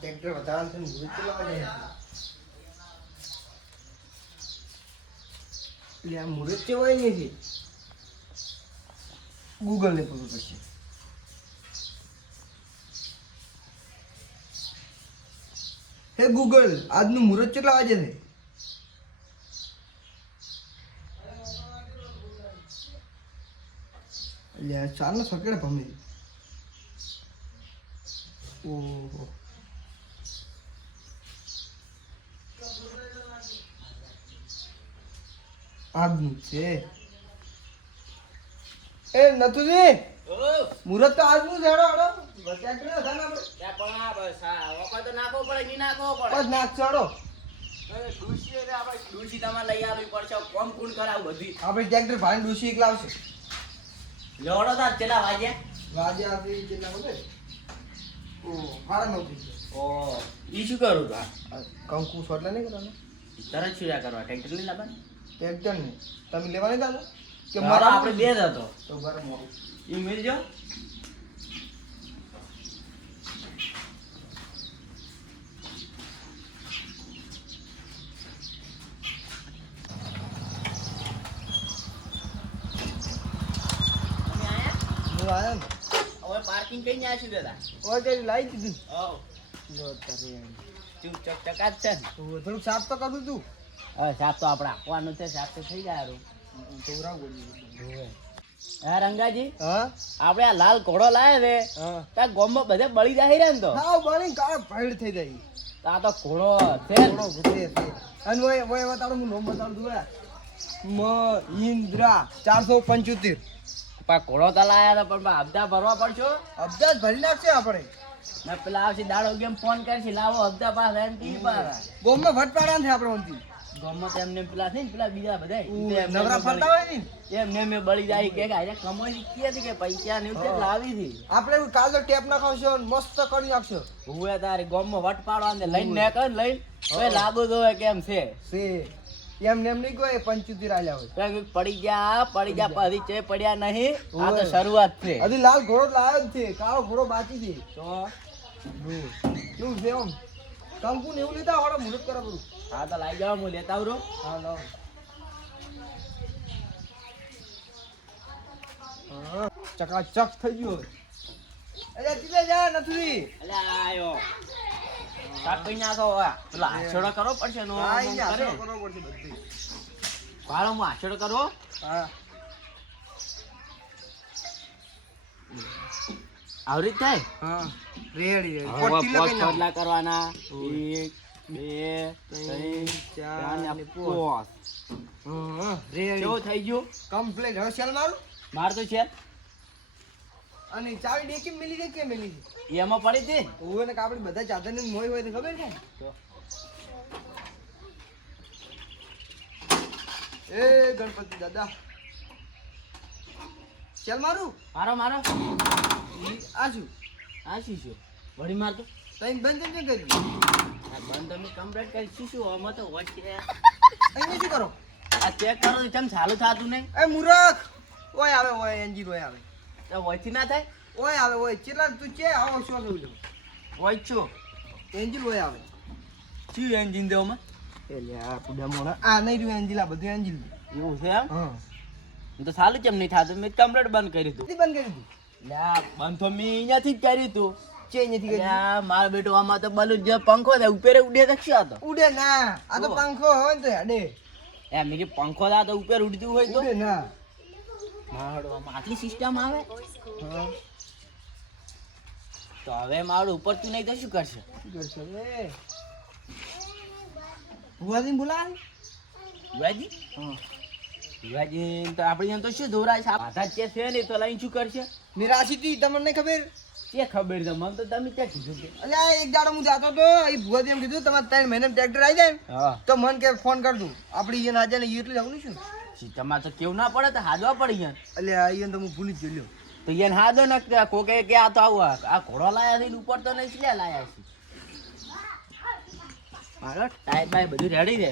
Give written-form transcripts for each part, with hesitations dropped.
Tractor વધારાનું છે ને મુરત ચલાવવા જાય એટલે આ મુરત ચલાવાય નહીં છે ગૂગલને પૂછવું પડશે હે ગૂગલ આજનું મુહૂર્ત કેટલા વાગે છે એટલે ચાર નો સકેડે ભમી ઓહો આજનું છે એ નથુજી મુહૂર્ત તો આજનું છે હેડો હેડો બચ્ચા કે હતા ને આપણે ત્યાં પણ આ બસ આ વખત તો નાખવો પડે ની નાખવો પડે બસ નાખ ચડો ડૂસી એટલે આપણે ડૂસી તમારે લઈ આવવી પડશે કોમ કુણ કરાવ બધી આપણે ટ્રેક્ટર ભાઈ ડૂસી એકલા આવશે લેવડો તાર ચેલા વાગ્યા વાજે આપી કેટલા બોલે ઓ હારા નહોતી ઓ ઈ શું કરું તું કંકુ સોટલા નહીં કરવાનું તરત શું કરવા ટ્રેક્ટર લઈ લાવવાનું ટ્રેક્ટર ને તમે લેવા નહીં દાદા કે મારા આપણે બે જ હતો તો બરાબર મોડું ઈ મિલ જો આવ્યા ને હવે પાર્કિંગ કઈ ન્યા છું દાદા ઓય તે લાવી દીધું હવ જો તારે ચૂપ ચકાત છે ને થોડુંક સાફ તો કરું તું હવે સાફ તો આપણે આપવાનું છે સાફ તો થઈ જાય તો રાવ ગોળી હા રંગાજી હા આપણે આ લાલ ઘોડો લાવે છે હા ત્યાં ગોમમાં બધે બળી જાય રે ને તો હા બની કાળ ભેડ થઈ જાય આ તો ઘોડો છે થોડો ઘૂટે છે અને ઓય ઓય બતાડો હું નામ બતાડું તું મહિન્દ્રા 475 પા ઘોડો તો લાયા તો પણ હપ્તા ભરવા પડશો અબદાજ ભરી નાખશે આપણે ને પેલા આવશે દાડો ગેમ ફોન કરશે લાવો હપ્તા પાસ એમ કી પારા ગોમમાં ભટપાડા છે આપણે ઓનથી ગોમમાં તેમને પેલા છે ને પેલા બીજા બધા નવરા ફરતા હોય ને એમને મેં બળી જાય કે આજે કમાઈ કે હતી કે પૈસા ને એવું લાવી હતી આપણે કાલ તો ટેપ નાખાવશો મસ્ત કરી નાખશો હુએ તારી ગોમમાં વટ પાડવા ને લઈને નીકળ લઈને હવે લાગુ જોવે કેમ છે એમ નેમ નહીં કોઈ 75 આલ્યા હોય કંઈક પડી ગયા પછી ચે પડ્યા નહીં આ તો શરૂઆત છે હજી લાલ ઘોડો લાવ્યો જ છે કાળો ઘોડો બાકી છે તો શું છે આમ કંકુ ને એવું લીધા વાળો મુહૂર્ત કરા બધું હા તો લાઈ જાવ હું લેતા આવરો હા લાવ હા ચકાચક થઈ ગયો અરે તીલે જા નથી અલે આયો સાત પૈના તો પેલા આછડો કરવો પડશે નો હા ઈ કરે આશરો કરવો પડશે બધી ભાડો માં આછડો કરવો હા આવરી થાય હા રેડી હવે પટ્ટી પોત લગાઈ છોડલા કરવાના 1 2 3 4 અને 5 હા રેડી કેવો થઈ ગયો કમ્પ્લીટ હવે સેલ મારું માર તો છે અને ચાવી ડેકી મિલી ગઈ કે મિલી ગઈ એમાં પડી હતી ઓવે ને કાપડી બધા ચાદર ને મોય હોય તો ખબર છે એ ગણપતિ દાદા ચાલ મારું મારો મારો આ શું આ શું છે વળી માર તો તઈ બંધ કેમ કરી આ બંધ તમે કમ્પ્લીટ કરી શું આમાં તો વચ્ચે અહીં શું કરો આ ચેક કરો તો કેમ ચાલુ થાતું નહીં એ મૂરખ ઓય આવે ઓય એન્જિન ઓય આવે તો વચ્ચે ના થાય ઓય આવે ઓય ચેલા તું ચે આવો શું કહું છું વચ્ચો એન્જિન ઓય આવે શું એન્જિન દેવમાં એટલે આ પુડા મોણા આ નહીં રહ્યું એન્જિન આ બધું એન્જિન એવું છે એમ હા તો સાલું કેમ નહીં થાતું મેં કમ્પ્લીટ બંધ કર્યું હતું બંધ કરી દીધું એટલે આ બંધ તો મેં અહીંયાથી જ કર્યું હતું ચે અહીંયાથી કરી આ મારા બેટો આમાં તો બલું જે પંખો છે ઉપરે ઉડે તો શું હતો ઉડે ના આ તો પંખો હોય ને તો અડે એમ કે પંખો था તો ઉપર ઉડતું હોય તો ઉડે ના મારો આમાં આટલી સિસ્ટમ આવે હા તો હવે મારું ઉપર તું નહીં તો શું કરશે શું કરશે રે ભુવાજી બોલાય વિવાજી વિવાજી તો આપણે તો શું દોરાય છે આધા છે ને તો લઈને શું કરશે નિરાશી થી તમને નહીં ખબર કે ખબર છે મને તો તમે ક્યાં કીધું કે અલ્યા એક દાડો હું જાતો તો એ ભુવાજી એમ કીધું તમારે 3 મહિને ટ્રેક્ટર આવી જાય ને હા તો મન કે ફોન કર દઉં આપડી અહીંયા આજે ને એટલે જવાનું શું તમારે તો કેવું ના પડે તો હાજવા પડી ગયા અલ્યા અહીંયા તો હું ભૂલી જ ગયો તો એને હાદો ન કોકે કે આ તો આવું આ ઘોડો લાયા છે ઉપર તો નહીં છે લાયા છે મારો ટાઈમ બાય બધું રેડી છે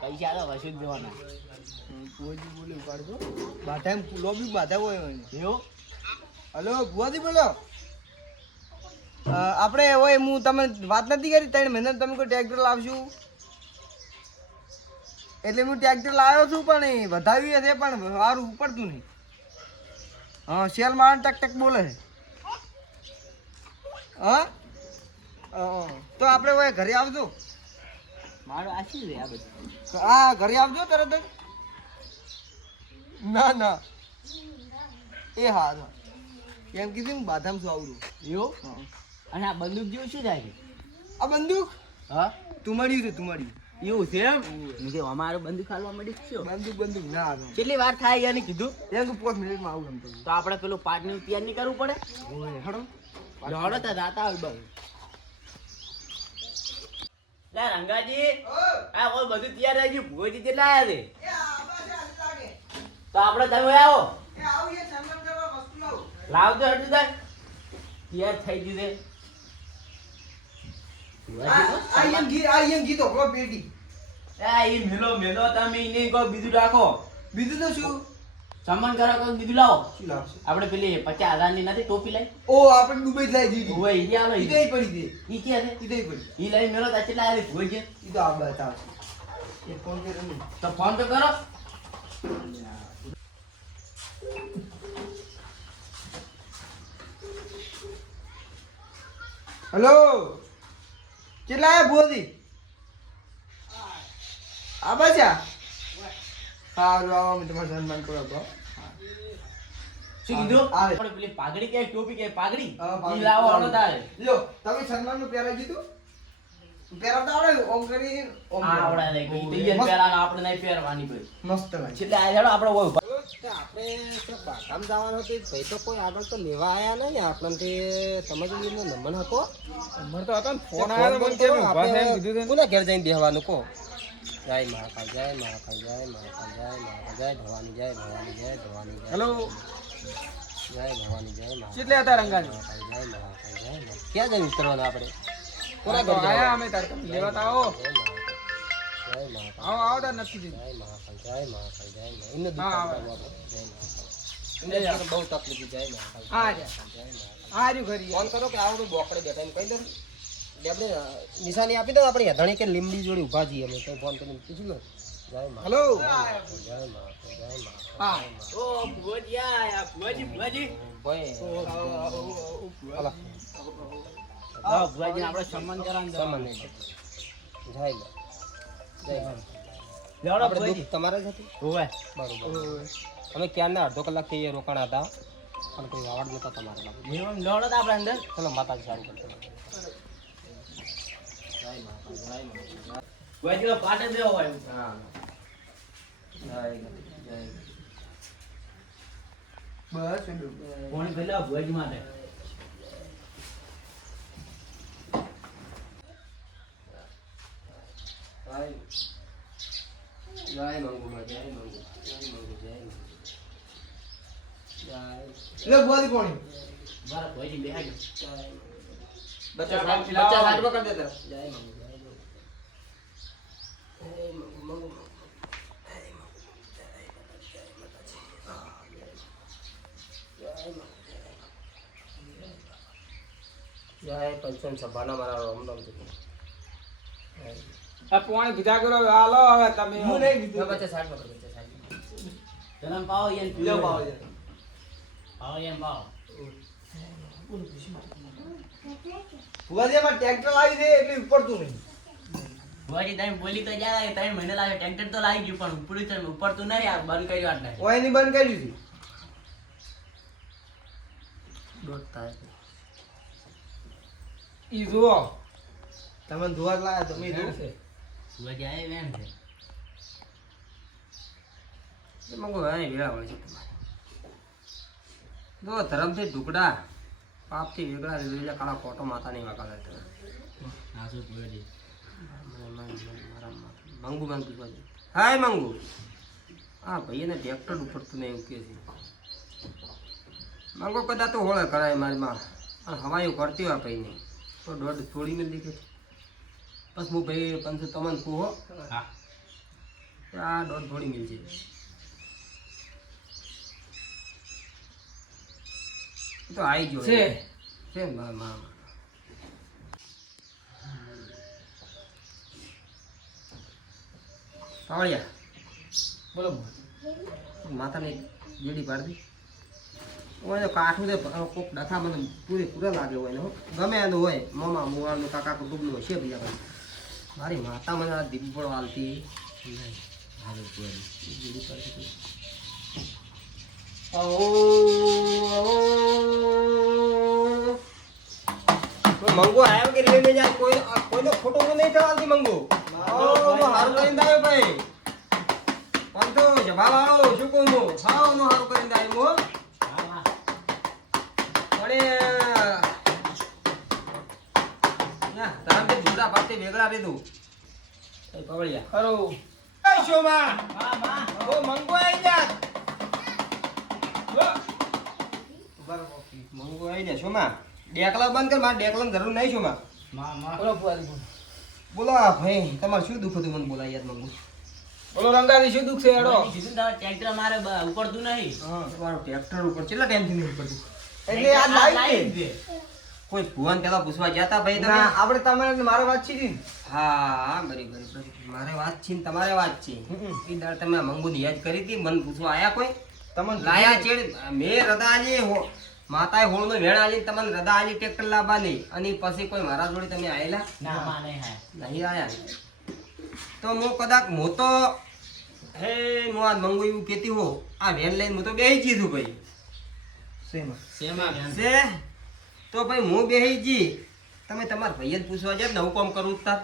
પૈસા તો વસૂલ જ દેવાના ભુવાજી બોલે ઉપાડજો બાધા એમ લોબી બાધા હોય એવું હલો ભુવાજી બોલો આપણે હોય હું તમને વાત નથી કરી 3 મહિના તમે કોઈ ટ્રેક્ટર લાવશું એટલે હું ટ્રેક્ટર લાવ્યો છું પણ એ વધાવ્યું છે પણ સારું ઉપડતું નહીં હા શેલ માર ટક ટક બોલે છે હા તો આપણે હોય ઘરે આવજો મારો આશી રે આ બધું હા ઘરે આવજો તરત જ ના ના એ હા એમ કીધું ને બાદામ શું આવડું એવું અને આ બંદૂક જેવું શું થાય છે આ બંદૂક હા તુમાડ્યું છે તુમાડ્યું એવું છે એમ મુજે અમારો બંદૂક હાલવા મળી છે બંદૂક ના આવે કેટલી વાર થાય યાર કીધું એમ કે 5 મિનિટમાં આવું એમ તો આપણે પેલું પાટનું તૈયાર નહીં કરવું પડે ઓય હડો લડો તો જાતા હોય બસ લે રંગાજી આ કોઈ બધું તૈયાર રહી ગયું ભોજી કેટલા આયા છે તો આપણે તમે આવો લાવજો હટું થાય તૈયાર થઈ ગયું છે આ એમ ગીતો કો પેટી એ મેલો મેલો તમે એને કોઈ બીજું રાખો બીજું તો શું સામાન કરો કોઈ બીજું લાવો શું લાવશે આપણે પેલી 50,000 ની નથી ટોપી લઈ ઓ આપણે દુબઈ લઈ દીધી ઓય ઈ આલો ઈ દઈ પડી દે ઈ કે છે ઈ દઈ પડી ઈ લઈ મેલો તા કેટલા આવે ભોજે ઈ તો આ બતાવ એ ફોન કરે ને તો ફોન તો કરો હેલો કેટલા આયા ભોજી આ બચ્યા સારું આવો અમે તમારું સન્માન કરો તો શું કીધું આવે. આપણે પેલી પાઘડી કે ટોપી કે પાઘડી હા, પાઘડી. ઈ લાવો હળો તારે લ્યો તમે સન્માન નું પહેરાઈ દીધું પહેરાવતા આવડે ઓમ કરી ઓમ આ આવડા લઈ ગઈ તો ઈ પહેરાનો આપણે નહીં પહેરવાની ભાઈ મસ્ત લાગે એટલે આ હેડો આપણે હોય આપણે બાગામ જવાનું હતું ભાઈ તો કોઈ આગળ તો લેવા આયા નહીં ને આપણને સમજવું નંબર હતો મને તો હતો ને ફોન કોના ઘેર જઈને બેહવાનું કહો જય મહાકાલ જય મહાકાલ જય મહાકાલ જય મહાકાલ જય ભવાની જય ભવાની જય ભવાની જય હેલો જય ભવાની જય મહાકાલ કેટલે હતા રંગાજી જય મહાકાલ જય મહાકાલ ક્યાં જઈને ઉતરવાનું આપણે કોના તો ઘેર આયા જવાનું? અમે તાર લેવા તો આવો જય મહાકાલ આવો આવો તાર નથી જય મહાકાલ જય મહાકાલ જય મહાકાલ એમને હા, દુકાન આવે. કરવું આપણે. જય મહાકાલ એમને તો બહુ તકલીફ જય મહાકાલ હા, જય જા. મહાકાલ, જય મહાકાલ. આ રહ્યું ઘરી ફોન કરો કે આવડું બોકડે બેઠા એમ કહી દો ને. એટલે આપણે નિશાની આપી દો આપણે હેધણી કે લીમડી જોડે ઊભા છીએ અમે તો ફોન કરીને પૂછી લો જય મા હેલો જય મા જય મા હા ઓ ભુવજી આ ભુવજી ભાઈ હાલો હા ભુવજી આપણે સન્માન કરવાનું સામાન નહીં જય મા જય મા લેવડો આપણે ભુવજી દુઃખ તમારે જ હતું હોવે બરોબર અમે ક્યારના અડધો કલાકથી અહીંયા રોકાણા હતા પણ કોઈ આવડ નતા તમારે લાગે જીવન લેવડો તો આપણે અંદર ચલો માતાજી સારું કરશે જય મા જય મા ભુવજી તો પાટે દેવો હોય હા જય જય બસ એડું. ફોન કરી લો ભુવજી માટે જય મંગુમાં જય મંગુ જય મંગુ જય મંગુ જય લે બોલી કોણી બરાબર ભુવજી બેહાજો બચ્ચા બચ્ચા સાઈડમાં કરી દેતા જય મંગુ જય મંગુ જય મંગુ મંગુ જય પંચમ સભાના મારા રામ રામ આ પાણી પીધા કરો હાલો હવે તમે હું નહીં પીધું બચ્ચા સાઈડમાં કરી બચ્ચા સાઈડમાં જલમ પાવો યન લ્યો પાવો છે. પાવો યન પાવો ફુવાજી માં ટ્રેક્ટર લાવી દે એટલે ઉપડતું નહીં ભુવજી તમે બોલી તો જ્યાં 3 મહિને લાગે ટ્રેક્ટર તો લાગી ગયું પણ ઉપડતું નહીં આ બંધ કર્યું આટલે ઓય ની બંધ કરી દીધી દોઢ થાય ઈ જુઓ તમે ધોવા લાયા તમે જુઓ ભુવજી આ એમ છે એ મંગુ હા વેળા હોય છે તમારે જો ધર્મથી ઢુકડા પાપથી વેગળા લીધા કાળા કોટો માતા નહીં વાગા લેતા હા શું ભુવજી મંગુ મંગુ હાય મંગુ હા ભાઈ એને ટ્રેક્ટર ઉપડતું નહીં એવું કે છે મંગુ કદાચ તો હોળે કરાય મારી માં પણ હવાયું કરતી હોય ભાઈને તો દોઢ થોડી મેં દીધે બસ હું ભાઈ 500 તમને કહું હો હા આ દોઢ થોડી મિલ છે તો આવી ગયો છે. છે ને મારા પાવળિયા બોલો માથાને જેડી પાડી હોય કાઠું દે કોક ડખા મને પૂરા લાગે હોય ને હો. ગમે એનું હોય મામા મુવાળનું કાકા કુટુંબનું હશે બીજા ભાઈ મારી માતા મને આ દીપડો હાલતી નહીં. જેડી પાડી મંગો આવ્યો કે લઈને જાય કોઈનો ખોટો નહીં થવાથી મંગો હારું કરીને આવ્યો ભાઈ પણ તો જવાબ આવો શું કહું હું હાવ નો હારું કરીને આવ્યો તારા બે ઝૂડા પાતે વેગળા રેદું પવળિયા ખરો શોમાં ઓ મંગો આવી જા મંગો આવી જા શોમાં ડેકલા બંધ કર મારે ડેકલાની જરૂર નહીં શોમાં બોલો ફુવાજી બોલો. બોલો આ ભાઈ તમારે શું દુઃખ હતું મને બોલા યાદ મંગુ બોલો રંગાજી શું દુઃખ છે હેડો કીધું તારે ટ્રેક્ટર મારે ઉપડતું નહીં તમારો ટ્રેક્ટર ઉપર કેટલા ટાઈમથી નહીં પડતું એટલે આ લાઈટ છે. કોઈ ભુવન પેલા પૂછવા ગયા તા ભાઈ તમે ના આપણે તમારે મારે વાત છે ને હા બરી મારે વાત છે ને તમારે વાત છે ઈ દાડ તમે મંગુની યાદ કરી હતી મને પૂછવા આયા કોઈ તમને લાયા ચેડ મે રદાજી માતાએ હોળનો વેણ આલી તમને રદાજી ટ્રેક્ટર લાવવાની અને પછી કોઈ મારા જોડે તમે આયેલા ના માં નહીં નહીં આયા તો હું કદાચ હું તો હે હું આ મંગુ એવું કેતી હો આ વેણ લઈને હું તો બેહી જીધું ભાઈ શેમાં? શેમાં છે તો ભાઈ હું બેહી જી તમે તમારા ભાઈ જ પૂછવા જાય નવું કામ કરવું તાર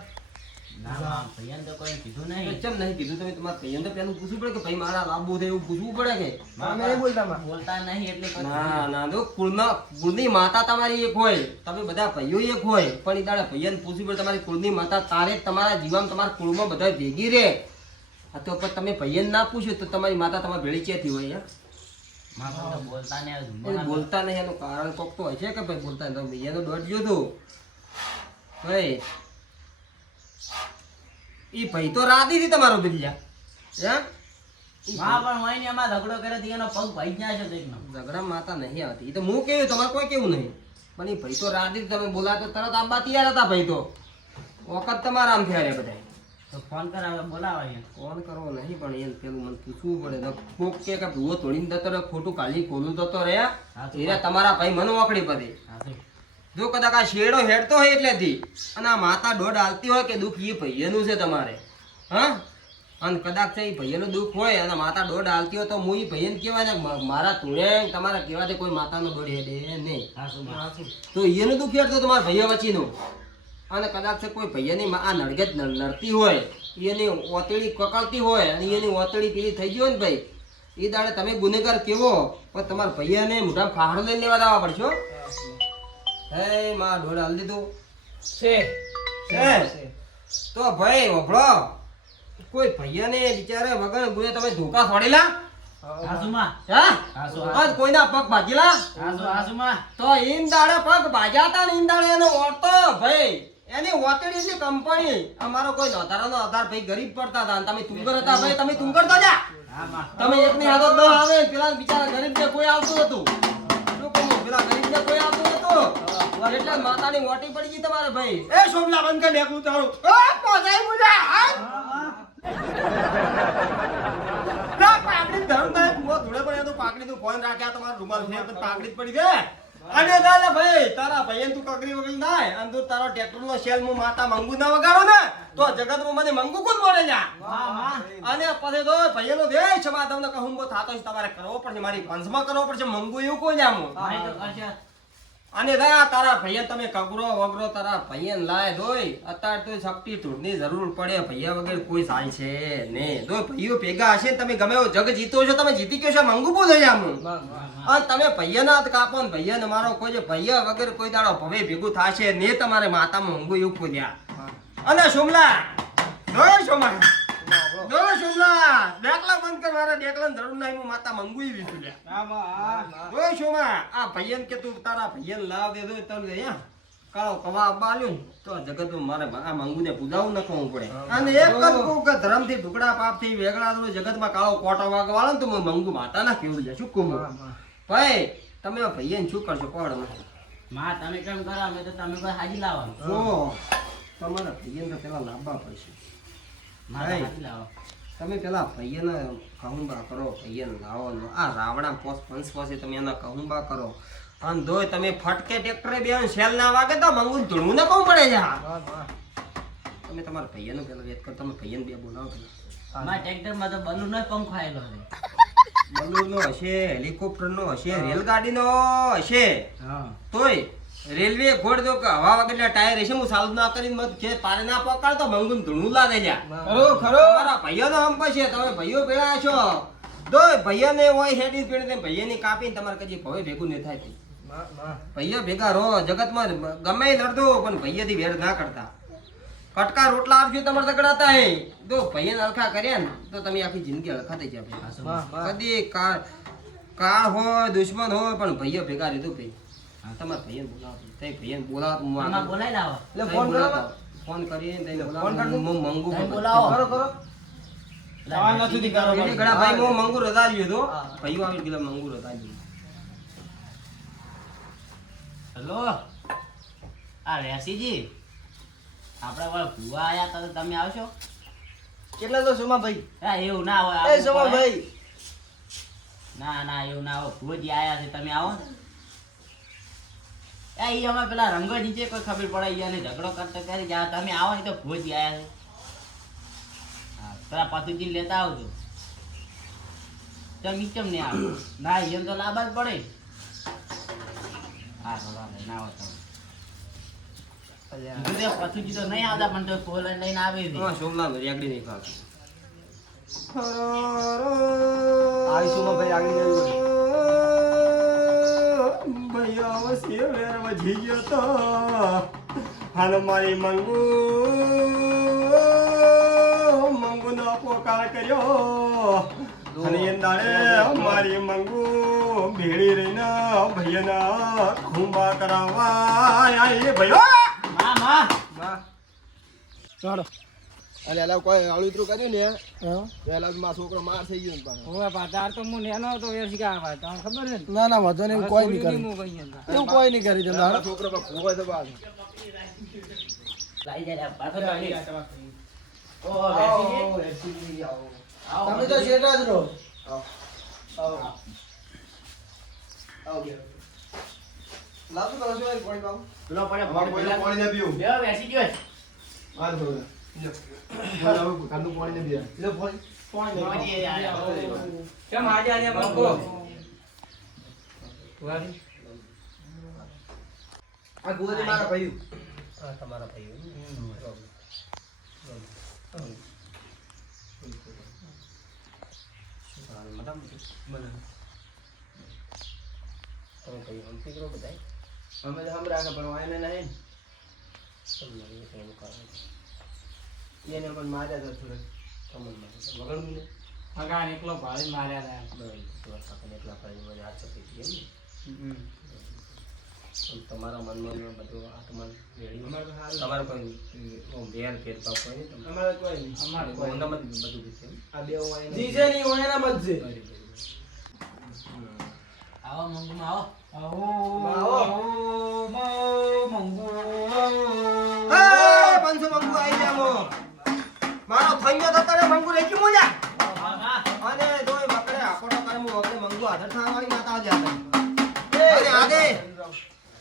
ના ભૈયાને તો કોઈ કીધું નહીં ચમ નહીં કીધું તમે તમારા ભાઈને તો પેલું પૂછવું પડે કે ભાઈ મારા લાંબુ છે એવું પૂછવું પડે કે અમે નહીં બોલતા માં. બોલતા નહીં એટલે કોઈ ના ના તો કુળની માતા તમારી એક હોય તમે બધા ભાઈઓ એક હોય પણ એ દાડે ભાઈને પૂછવું પડે તમારી કુળની માતા તારે જ તમારા જીવનમાં તમારા કુળમાં બધા ભેગી રહે આ તો પણ તમે ભાઈને ના પૂછ્યું તો તમારી માતા તમારી ભેળી ક્યાંથી હોય યાર માં તો બોલતા નહીં એ બોલતા નહીં એનું કારણ કોક તો હોય છે કે ભાઈ બોલતા નહીં તમે એનો દોઢ જો તો ભાઈ ઈ ભાઈ તો રાતી થી તમારો બીજા માં પણ હોય ને એમાં ઝઘડો કરે તો એનો પગ ભાઈ જ ના છે દેખનો ઝઘડા માતા નહીં આવતી એ તો હું કેવું તમારે કોઈ કેવું નહીં પણ એ ભાઈ તો રાતી તમે બોલાતો તરત આંબા તૈયાર હતા ભાઈ તો વખત તમારા આમ થયા રે બધા તો ફોન કરાવે બોલાવે અહીંયા ફોન કરવો નહીં પણ એને પેલું મને પૂછવું પડે ને કોક કે ભૂવો તોડીને જતો રહે ખોટું કાલી ખોલું જતો રહ્યા એરા તમારા ભાઈ મને ઓકડી પડે હા તો જો કદાચ આ શેડો હેડતો હોય એટલેથી અને આ માતા દોઢ હાલતી હોય કે દુઃખ એ ભાઈએનું છે તમારે હા અને કદાચ છે એ ભાઈએનું દુઃખ હોય અને માતા દોઢ હાલતી હોય તો હું એ ભાઈને કહેવાય ને મારા તુણે તમારા કહેવાથી કોઈ માતાનો દોઢ હેડે નહીં હા શું તો એનું દુઃખ હેડતો તમારા ભાઈઓ વચ્ચેનું અને કદાચ છે કોઈ ભાઈની આ નડગત લડતી હોય એની ઓતળી કકળતી હોય અને એની ઓતળી પેલી થઈ ગઈ હોય ને ભાઈ એ દાડે તમે ગુનેગાર કેવો પણ તમારા ભૈયાને મોઢા ફાહડો લઈને લેવા જવા પડશો હે માં ઢોળ હાલ દીધું છે તો ભાઈ વભળો કોઈ ભૈયાને બિચારે વગર ગુને તમે ધોકા છોડેલા આસુમાં હા આસુ આજ કોઈના પગ ભાજેલા આસુમાં તો ઈન દાડે પગ ભાજાતા ને ઈન દાડે એનો ઓળતો ભાઈ એની ઓતડી એટલી કંપની અમારો કોઈ નોતારાનો આધાર ભાઈ ગરીબ પડતા હતા અને તમે તુંગર હતા ભાઈ તમે તુંગર તો જા હા માં તમે એકની હાથો 10 આવે ને પેલા બિચારા ગરીબને કોઈ આવતું હતું શું કહું પેલા ગરીબને કોઈ આવતું હતું એટલે માતાની મોટી પડી ગઈ તમારે ભાઈ એ શોભલા બંધ કર દેખું તારું એ પોજાઈ મુજા ના પાકડી ધરું થાય કુવો ધોળે પડે તો પાકડી નું ફોન રાખ્યા તમારો રૂમાલ છે તો પાકડી જ પડી ગઈ અને દાલે ભાઈ તારા ભાઈને તું કકરી વગર નાય અને તું તારો ટ્રેક્ટર નો શેલ મુ માતા મંગુ ના વગાડો ને તો જગતમાં મને મંગુ કોણ બોલે જા અને પછી તો ભાઈનો દે છવા તમને કહું બો થાતો છે તમારે કરવો પડશે મારી પંચમાં કરવો પડશે મંગુ એવું કોઈ જામું ભાઈ તો કરશે અને દા તારા ભૈયા તમે કગરો વગરો તારા ભૈયાને લાય દોય અત્યારે તો શક્તિ ધૂળની જરૂર પડે ભૈયા વગર કોઈ સાય છે ને દો ભૈયો ભેગા હશે ને તમે ગમે એવો જગ જીતો છો તમે જીતી ગયો છો મંગુ બોલે જામું અને તમે ભૈયાના હાથ કાપો ને ભૈયાને મારો કોઈ જે ભૈયા વગર કોઈ દાડો ભવે ભેગું થાશે ને તમારે માતામાં મંગુ એવું ખોલ્યા અને સોમલા દોય સોમા દોય સોમલા ડેકલા બંધ કર મારા ડેકલાની જરૂર નહીં હું માતા મંગુ ઈ વિસુ લ્યા દોય સોમા આ ભૈયાને કે તું તારા ભૈયાને લાવ દે દો તને અહીંયા કાળો કવા બાલ્યો ને તો જગતમાં મારે આ મંગુને પૂજાવું નખવું પડે અને એક જ કહું કે ધર્મથી ઢુકડા પાપથી વેગળા તો જગતમાં કાળો કોટો વાગવાળો ને તો હું મંગુ માતા ના કેવું છે શું કહું ભાઈ તમે ભૈયાને શું કરશો કોણ માં તમે કેમ કરો અમે તો તમે કોઈ હાજી લાવો જો તમારા ભૈયાને તો પેલા લાવવા પડશે માં તો હાજી લાવો તમે પેલા ભૈયાને કહુંબા કરો, ભૈયાને લાવો ને આ રાવણા પંચ પાસે તમે એના કહુંબા કરો. અને દોય તમે ફટકે ટ્રેક્ટરે બે શેલ ના વાગે તો મંગુ ધૂળવું ને કહું પડે છે. તમે તમારા ભૈયાનું પેલા વેત કરો, તમે ભૈયાને બે બોલાવો પેલા. મારા ટ્રેક્ટરમાં તો બલૂન જ પંખો આવેલો છે. બલૂનનો હશે, હેલિકોપ્ટરનો હશે, રેલગાડીનો હશે. તોય રેલવે ગોળ દો કે હવા વગરના ટાયર હશે. હું સાલું ના કરીને મત જે પારે ના પકડતો મંગુન ધૂણું લાદે જા. ખરો તમારા ભૈયાનો હંપ છે, તમે ભાઈઓ ભેળા છો. દોય ભૈયાને હોય હેડી પેડી તમે ભૈયાની કાપીને તમારે કદી ભવે ભેગું નહીં થાય. ભૈયા ભેગા રહો જગતમાં ગમે લડતો પણ ભૈયાથી વેર ના કરતા. કટકા રોટલા આપજો તમારે તગડાતા હે. જો ભૈયાને હલકા કર્યા ને તો તમે આખી જિંદગી હલકા થઈ જાય. કદી કાળ હોય દુશ્મન હોય પણ ભૈયા ભેગા રીધું ભાઈ. તમારે ભૈયાને બોલાવો, તે ભૈયાને બોલાવો. આમાં બોલાવી લાવો. એટલે ફોન કરો, ફોન કરીને તઈ ફોન કરી બોલાવો. હું મંગુ તમે બોલાવો. કરો કરો એને ઘણા ભાઈ હું મંગુ રતા લ્યો તો ભાઈઓ આવી ગયેલા મંગુ રતા લ્યો. હેલો આ રેસીજી આપણા વાળા ભુવા આયા તા તો તમે આવશો? કેટલા તો સોમા ભાઈ? હા એવું ના હોય. એ સોમા ભાઈ ના ના એવું ના હોય. ભુવજી આયા છે તમે આવો ને. ઈ અમે પેલા રંગ નીચે કોઈ ખબર પડે ઈને ઝઘડો કરતા કરી જા તમે આવો ને તો ભુવજી આયા છે. હા પેલા પાતુજી લેતા આવજો. ચમ ઈ ચમ ને આવો ના એમ તો લાભ જ પડે. હા બોલા લઈને આવો તમે. પાતુજી તો નહીં આવતા પણ તો ફોન લઈને આવે છે. હા સોમનાથ રેગડી નહીં ખાતા. આવી સોમા ભાઈ આગળ જવું ભૈયા વસે વેરવા જઈ ગયો તો હાલ મારી મંગુ નો પોકાર કર્યો. અને એ દાડે મારી મંગુ ભેળી રહીને ભૈયાના ખુંબા કરાવવા આઈ ભૈયો. માં ચાલો અલે અલા કોઈ આળુતરું કર્યું ને પેલા માં છોકરો માર થઈ ગયો ને પાછો. હવે પાછા તો હું નેનો તો વેર શીખા આવે તમને ખબર છે ને ના ના વધો ને એવું કોઈ નહીં છોડીને કર્યું, હું કહીએ ને. એવું કોઈ નહીં કરી તમે છોકરો પર ભૂવા તો બાદ લાઈ જાય પાછો લાઈ. ઓ રેસીજી આવો. તમે તો શેઠા જ રહો. આવો આવો બે લાવ તો રસોઈ પાણી પાવ. પેલો પડે પાણી ના પીવું. બે બેસી ગયો છે. આ ધોરે લો કાંદો પાણી ને પીયા લે પાણી ભુવજી આયા. કેમ આજે આજે મંગો વારી આ ગોદી મારા ભાઈ આ તમારા ભાઈઓ અમે તો હમ રાખે પણ વાયને નહીં એને પણ માર્યા તો થોડે વગર હગા એકલો ભાળી માર્યા હતા તમારા મનમાં બધું આત્મા તમારે કોઈ વેર ફેરફાર કોઈ નહીં. અમારે કોઈ નહીં. અમારે કોઈ ઓનામાં જ બધું છે. આ બે વાયને જીજે ની વાયના મત છે. આવો મંગુમાં આવો. પાંચસો મંગુ આવી જાય મારો થઈયો તો તને મંગુ લઈ ગયું મોજા અને તોય બકડે આકોડો કરે હું વગડે મંગુ આધર થાવાળી માતા જ આવે અરે આદે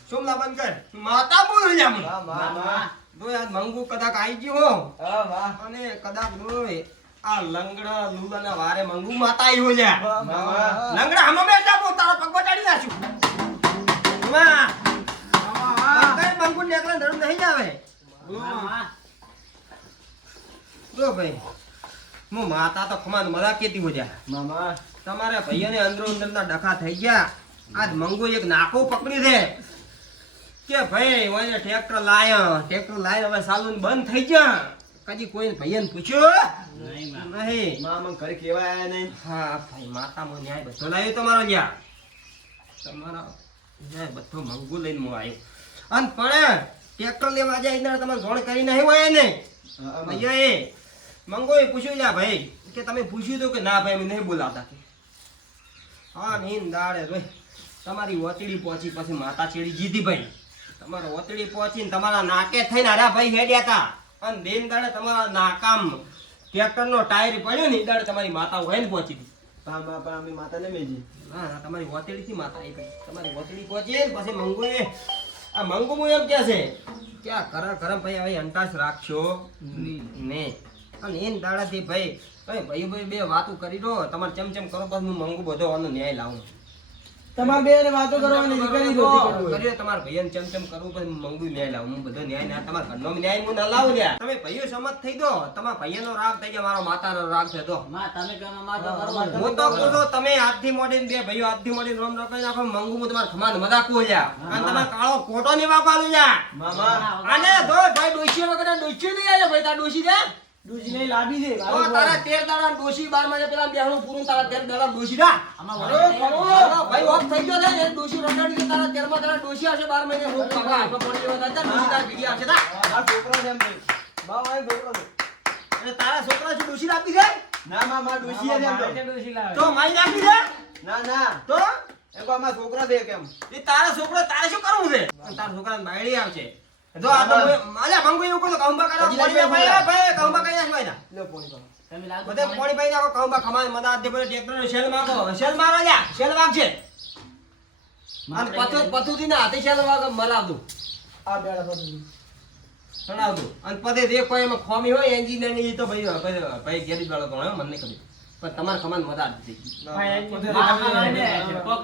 સોમલા બંધ કર માતા બોલ જા મને દોય આ મંગુ કદાક આવી ગયો હા વાહ અને કદાક દોય આ લંગડા લુલાના વારે મંગુ માતા આવી હો જા લંગડા હમ મે જાબો તારો પગ બટાડી નાખું વાહ કઈ મંગુ ને એકલા ધર્મ નહીં આવે જો ભાઈ હું માતા તો ખમાન મરા કેતી હો જા મામા તમારે ભૈયાને અંદરો અંદરના ડખા થઈ ગયા. આજ મંગુ એક નાકો પકડી છે કે ભાઈ ઓય ટ્રેક્ટર લાયો હવે સાલુન બંધ થઈ ગયા. કદી કોઈ ભૈયાને પૂછ્યું નહીં માં. નહીં. મામા ઘરે કેવા આયા નહીં. હા ભાઈ માતામાં ન્યાય બધો લાવ્યો તમારો ન્યા તમારા ન્યાય બધો મંગુ લઈને હું આવ્યો અને પણ ટ્રેક્ટર લેવા જાય એટલે તમારે જોણ કરી નહીં હોય ને ભૈયા એ મંગોએ પૂછ્યું લ્યા ભાઈ કે તમે પૂછ્યું તો કે ના ભાઈ અમે નહીં બોલાવતા કે હા નીંદ દાડે ભાઈ તમારી ઓતડી પહોંચી પછી માતા ચેડી જીધી ભાઈ તમારા ઓતડી પહોંચીને તમારા નાકે થઈને અરે ભાઈ હેડ્યા હતા અને બેન દાડે તમારા નાકામ ટ્રેક્ટરનો ટાયર પડ્યો ને ઈ દાડે તમારી માતા હોય ને પહોંચી હતી. પણ અમે માતા ને મેજી ના ના તમારી વોતેડીથી માતા આવી ગઈ. તમારી વોતેડી પહોંચી ને પછી મંગુએ આ મંગુ એમ કહે છે કે આ કરમ ભાઈ હવે અંટાશ રાખશો ને અને એન દાડાથી ભાઈ ભાઈ બે વાતો કરી દો તમારે ચમ કરો પછી હું મંગુ બધો આનો ન્યાય લાવું. તમારે બે ને વાતો કરવાની કરી દો કર્યો તમારા ભાઈને ચમ કરવું પછી મંગુ ન્યાય લાવું. હું બધો ન્યાય ના તમારા ઘરનો ન્યાય હું ના લાવું લ્યા. તમે ભાઈઓ સમજ થઈ દો. તમારા ભાઈનો રાગ થઈ જાય, મારો માતાનો રાગ છે તો માં તમે કેમ માં તો કરો છો. હું તો કહું છું તમે હાથથી મોડીને બે ભાઈઓ હાથથી મોડીને રોમ રોકાઈ નાખો. મંગુ હું તમારા ખમાન મદાકું લ્યા અને તમારે કાળો કોટો નહીં વાપરવાનું લ્યા. મામા આને તો ભાઈ ડોશી વગર ડોશી નહીં આવે ભાઈ. તાર ડોશી છે દૂધી નહીં લાવી દે તો તારા 13 દાડા ડોશી 12 માં પેલા બેહણું પૂરું તારા 13 દાડા ડોશી ના આમાં ભાઈ ઓફ થઈ ગયો છે ને ડોશી રડાડી તારા 13 માં તારા ડોશી હશે 12 મહિને હું પગા હાથમાં પડી જવા તાર ડોશી તાર બીડી હશે તા આ છોકરો છે એમ ભાઈ બાવ આ છોકરો છે અને તારા છોકરા છે ડોશી આપી છે ના મામા ડોશી છે એમ મારે છે ડોશી લાવે. તો માઈ આપી છે ના ના તો એ કો અમાર છોકરા છે કેમ એ તારા છોકરો તારે શું કરવું છે અને તારા છોકરાને બાયડી આવશે જો આ તો માલ્યા મંગુ એવું કહો કહુંબા કરા ભાઈ ભાઈ કહુંબા કઈ નાખ ભાઈ લે પોણી કરો તમે લાગો બધે પાણી પાઈ નાખો કહુંબા ખમાય મદા દે બધે ટ્રેક્ટરનો શેલ મારો શેલ મારો લ્યા શેલ વાગશે અને પથુથી ના હાથે શેલ વાગ મરાવ દઉં આ બેડા બધું ચડાવ દઉં અને પદે જે કોઈ એમાં ખોમી હોય એન્જિન ની તો ભાઈ ગેરેજ વાળો કોણ હોય મને નહીં ખબર પણ તમારે ખમાન મદા દીધી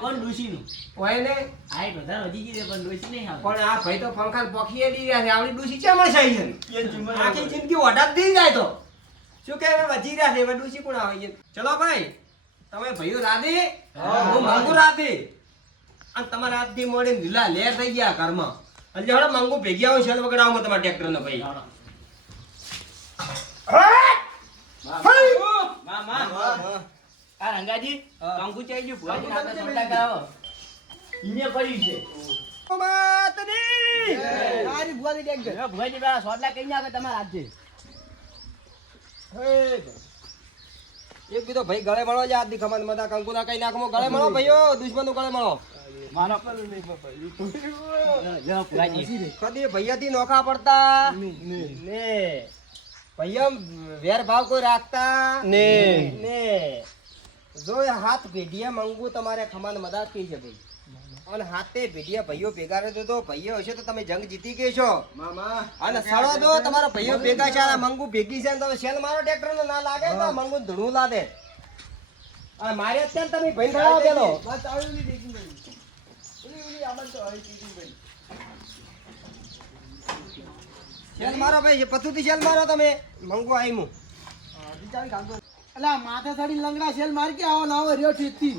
કોણ ડોશી નું હોય ને આઈ બધા વધી ગઈ પણ ડોશી નહીં આવે. પણ આ ભાઈ તો પંખાલ પોખી દી રહ્યા છે આવડી ડૂસી છે મળે છે આખી જિંદગી ઓઢા દી જાય તો શું કે હવે વધી રહ્યા છે હવે ડૂસી કોણ આવે છે. ચલો ભાઈ તમે ભાઈઓ રાધી હું મંગુ રાધી અને તમારા હાથથી મોડીને લીલા લેર થઈ ગયા ઘરમાં એટલે હવે મંગુ ભેગી આવું શેલ વગડાવું તમારા ટ્રેક્ટર ને ભાઈ આ રંગાજી કંકુ ચાઈ ગયું ભુવાજી ના તો સોટા કરાવો ઈને પડ્યું છે. આરી બુઆની ડેક દે હવે ભુવાજી પેલા સોટલા કઈ નાખે તમારા હાથથી. એક બીજો ભાઈ ગળે મળો છે આદિ ખમન મદા કંકુ ના કઈ નાખમો ગળે મળો ભાઈઓ દુશ્મન ગળે મળો માનો લો ભુવાજી કદી ભૈયાથી નોખા પડતા ને ભૈયા વેર ભાવ કોઈ રાખતા ને જો એ હાથ ભેડિયા મંગુ તમારે ખમાન મદદ કહી છે ભાઈ અને હાથે ભેડિયા ભાઈઓ ભેગા રહેતો તો ભાઈઓ હશે તો તમે જંગ જીતી ગઈ છો મામા અને સળો દો તમારા ભાઈઓ ભેગા છે આ મંગુ ભેગી છે ને તમે શેલ મારો ટ્રેક્ટર ના લાગે તો મંગુ ધૂણું લાદે અને મારે અત્યારે તમે ભાઈ થયો પેલો બસ આવી ની દેખી ભાઈ ઓલી આમાં તો આવી કીધું ભાઈ શેલ મારો ભાઈ પથુથી શેલ મારો તમે મંગુ આઈમુ બિચારી કામ કર અલા માથે ચડી લંગડા શેલ માર કે આવો નાવો રહ્યો ઠીકથી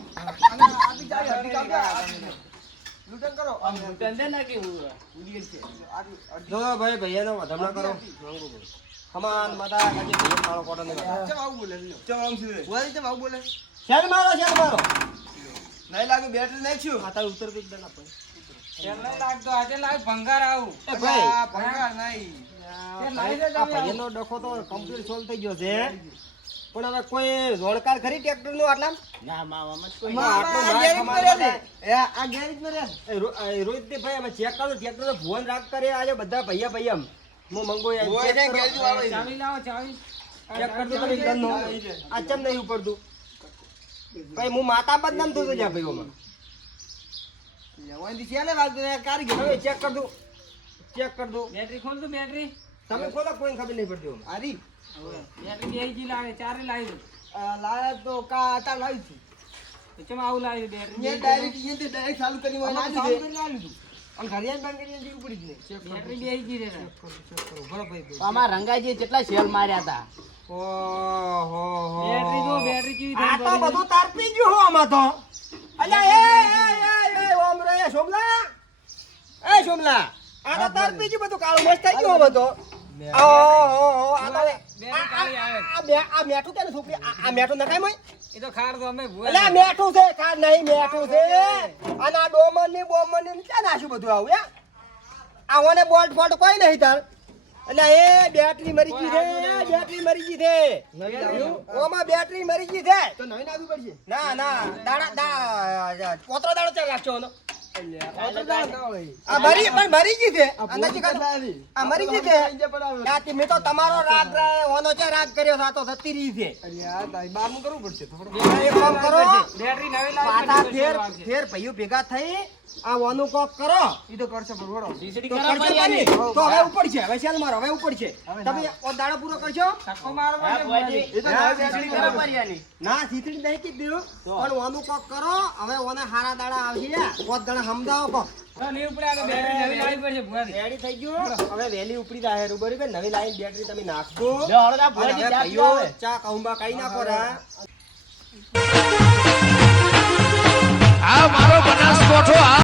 અને આ બિચારી હડી કામ કર લૂટન કરો ટંડે ના કે ઉડીએ છે. જો ભાઈ ભૈયાનો વધામણા કરો ખમાન મદા કાજે ભૈયા મારો કોટો ને ચમ આવું બોલે ચમ આમ છે વારી ચમ આવું બોલે શેલ મારો નહીં લાગે બેટરી નાખ્યું આ તાર ઉત્તર કઈ દના ભાઈ તેલ નહીં લાગતો, આજે લાવ ભંગાર આવું. એ ભાઈ આ ભંગાર નહીં તે લાવી દે આ ભાઈનો ડખો તો કમ્પ્લીટ સોલ્વ થઈ ગયો છે પણ હવે કોઈ રોડકાર ખરી ટ્રેક્ટર નું આટલા ના માવામાં જ કોઈ આટલો આ માર ગેરેજ ખમાન માં રહે બધા. છે આ ગેરેજ માં રહે રોહિત ભાઈ અમે ચેક કરો ટ્રેક્ટર તો ભુવન રાગ કરે આજે બધા ભૈયા ભૈયા હું મંગો ભુવન ને ગેરેજ માં આવે છે. ચાવી લાવો, ચાવી. ચેક કરતો તમે ગનનો આ ચમ નહીં ઉપડતું ભાઈ હું માતા બદનામ થતો જા ભાઈઓમાં લેવાની છે ને વાત કારીગર હવે ચેક કર દઉં ચેક કર દઉં બેટરી ખોલ તું, બેટરી. તમે ખોલો કોઈને ખબર નહીં પડતી ઓમાં. આરી બેટરી બે જી લાવે, ચારે લાવી દઉં. લાયા તો કા આટા લાવી છું તો ચમ આવું લાવી દે બેટરી? ને ડાયરેક્ટ ચાલુ કરી મને આલી દે અને ઘરે આવીને બંધ કરીને દીકરી પડી જ નહીં ચેક બેટરી બે જી રે. કરો બરો ભાઈ આમાં રંગાજી કેટલા શેલ માર્યા હતા. ઓહો બેટરી જો, બેટરી કેવી આ થાય તો બધી. બધું તારપી ગયું હો આમાં તો અલ્યા એ ઓમ રે સોમલા એ સોમલા આ તો તારપી ગયું બધું કાળું મસ્ત થઈ ગયું હવે તો ઓહો આ તો બેટરી કાળી આવે. આ મેઠું કેનું છોકરી આ મેઠું નખાય મય એ તો ખાર તો અમે ભૂવા અલ્યા મેઠું છે કા નહીં મેઠું છે અને આ ડોમર ની બોમર ની ક્યાં નાખ્યું બધું આવું યા આવને બોલ્ટ ફોલ્ટ કોઈ નહીં તાર અલ્યા એ બેટરી મરી ગઈ છે બેટરી મરી ગઈ છે ઓમાં બેટરી મરી ગઈ છે તો નવી નાખવી પડશે ના ના દાડા પોતરો દાડો ચાલ રાખજો ઓનો આ મરી પણ મરી ગઈ છે આ નથી કાઢું. આ મરી ગઈ છે આ તે મેં તો તમારો રાગ ઓનો છે રાગ કર્યો છે આ તો જતી રહી છે. એક કામ કરો બેટરી નવી લાવી પાછા પછી ફેર વાગશે. ફેર ભાઈઓ ભેગા થઈ આ ઓનું કોક કરો જીસીડી તો કરો કરશો ફરિયાની. તમે? તો હવે ઉપર છે હવે ચાલ મારો હવે ઉપર છે તમે ઓ દાડો પૂરો કરશો. ધક્કો મારવો હા, ને ભુવાજી. ભુવાજી. જીસીડી કરો ફરિયાની. ના સીતડી નહીં કીધું પણ ઓનું કોક કરો હવે ઓને હારા દાડા આવશે પોત દાડા સમજાવો કોક. તો નહીં ઉપડે, આ તો બેટરી નવી લાવવી પડશે ભુવાજી. રેડી થઈ ગયું હવે વહેલી ઉપડી જાય બરોબર કે નવી લાઈન બેટરી તમે નાખજો. લ્યો, હળો તા અને ભુવાજી હવે ચા ભાઈઓ પીવા આવે. ચા કહુંબા કઈ નાખો રા. આ મારો બનાસકોઠો